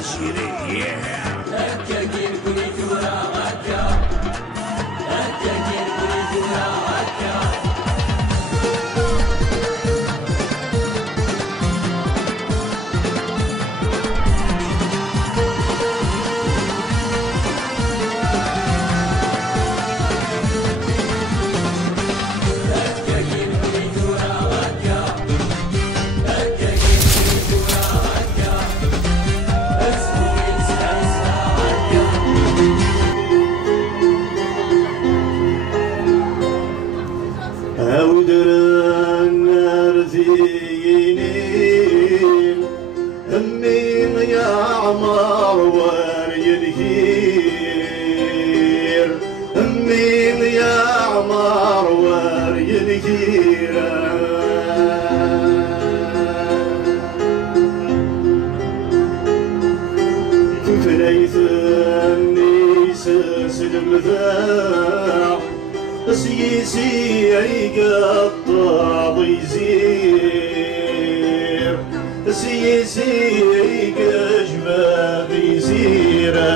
شيرين هكا كي نكوني تورا هكا هكا كي نكوني تورا هكا سيسي يقطع ويزير سيسي يقجبه يزيره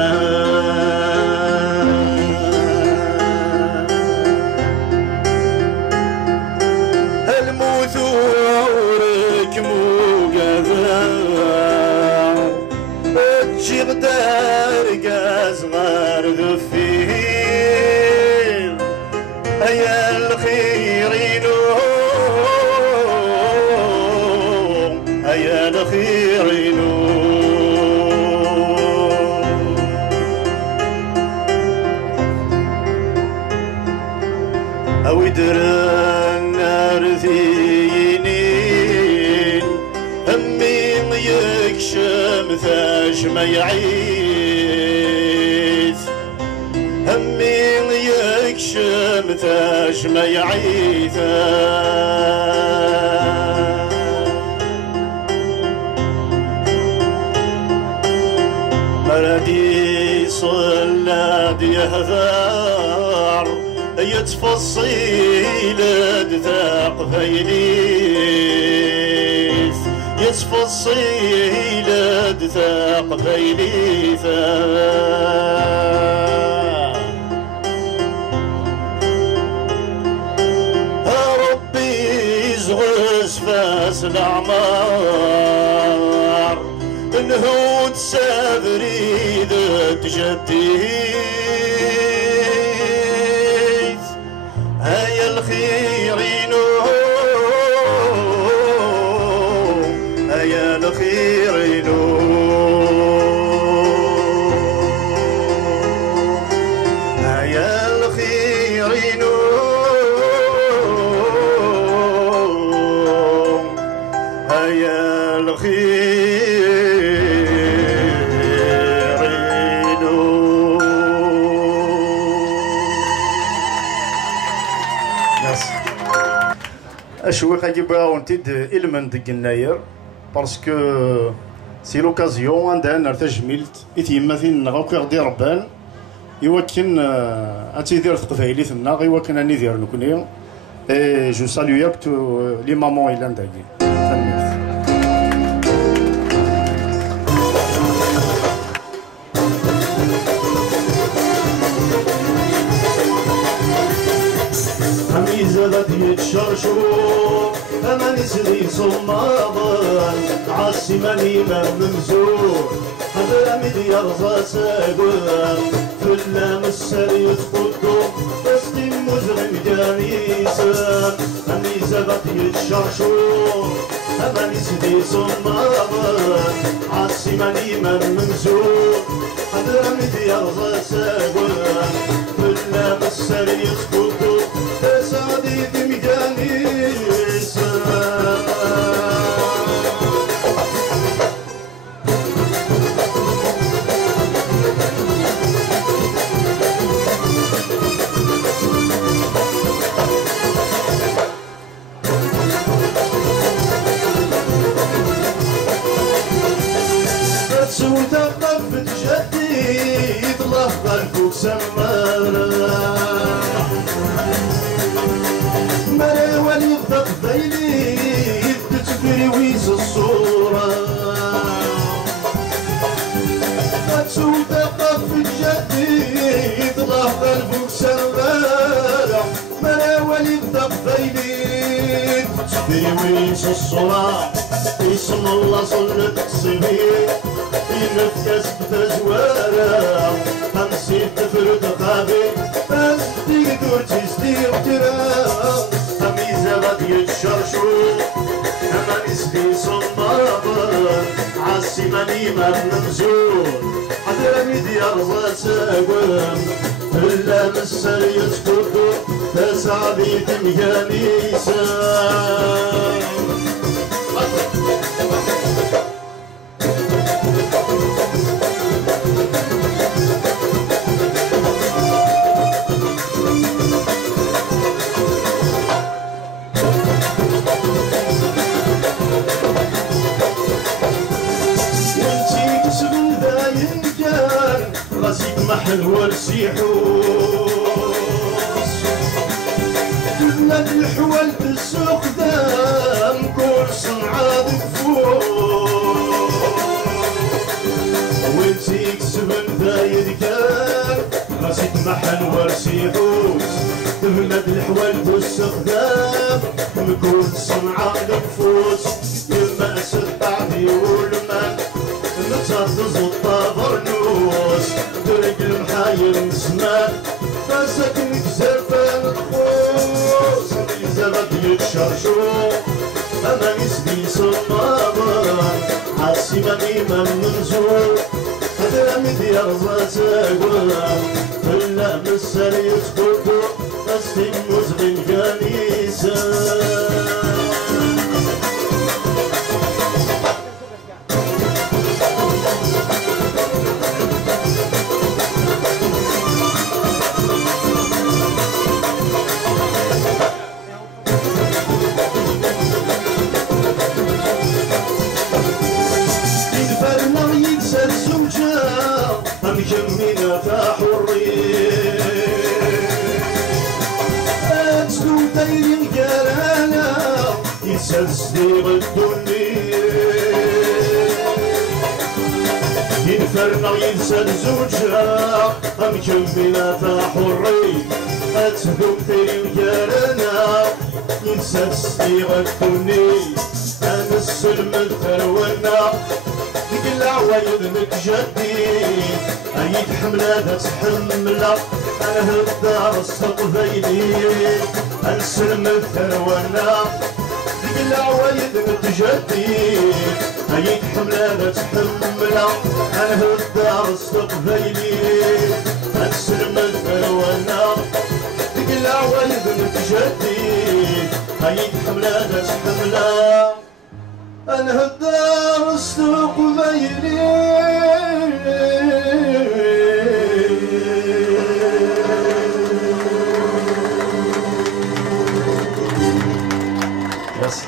الموت وعورك مو قذا تجي غدار صغار غفير يا الخيرين يا الخيرين أو درنا رثينين همي يكشم ثاش ما يعيث همي يكشم ثاش ما يعيث مردي صلاد يهذار يتفصيل دثاق فيليث يتفصيل دثاق فيليث فاس الأعمار انهود سافري ذات جديد هيا الخيرين هيا الخيرين هيا الخيرين يا الخيرين اشوي خايبا ونتيد إلمن ديك الناير باسكو سي لوكازيون عندها نرتجملت إثيماثين نغاوكي غدي ربان يوكن أتيدير تقفايليتنا غيوكن أني دير نكوني جو سالو ياك لي مامون إلا نداكي زادت يتشرشو أما نسلي صماضان عالسماني ما ممزور هذا مدي يرضى ساقوان فلام السري يتخدو بستي مزرم جانيسان أمي زادت يتشرشو أما نسلي صماضان عالسماني ما ممزور هذا مدي يرضى ساقوان فلام السري يتخدو سادي دمجاني تسوي تقفت جديد الله ظلفوك سمارة مرا ولي ضيلي تتفري ويز الصورة تدريويش الصلاة اسم الله صلت الصبيح ينفس بتزوارة نسيت تفرد غابي بس تقدر تزدير ترى ميزة غادي يتشرشو أما نسبي صمامة عالسيماني ما نمزول حضرني ديال غاساقم إلا مسال يتكردو تسعدي تميانيسا محل ورسيحوس جبنا الحوال بالسوق دام كل صنعة دفوس وانتي كسبن ذايد كان راسك محل ورسيحوس جبنا الحوال بالسوق دام كل صنعة دفوس يما سبعدي والمان نتعطز الطابرنوس درق المحايل نسمان فاسكن كزرفان الخوص الزبد يتشرشو أما نسبي صمامان عالسيماني من منزول هذا مدي أرضات أقوام كلا مسال يتكردو أستي مزغن كنيسان مجمنا فحرية أتلو داير القرانا يسلسل الدنيا ينفرنا ينسى زوجها مجمنا فحرية أتلو داير القرانا يسلسل الدنيا أنا السلم الثرونا ديك العوايد متجدين أيد حملة تحملة أنا هالدار الصقفيني أنسلم الثرونا ديك العوايد متجدين أيد حملة تحملة أنا هالدار الصقفيني أنسلم الثرونا ديك العوايد متجدين أيد حملة تحملة أنا هالدار استقبيلي بس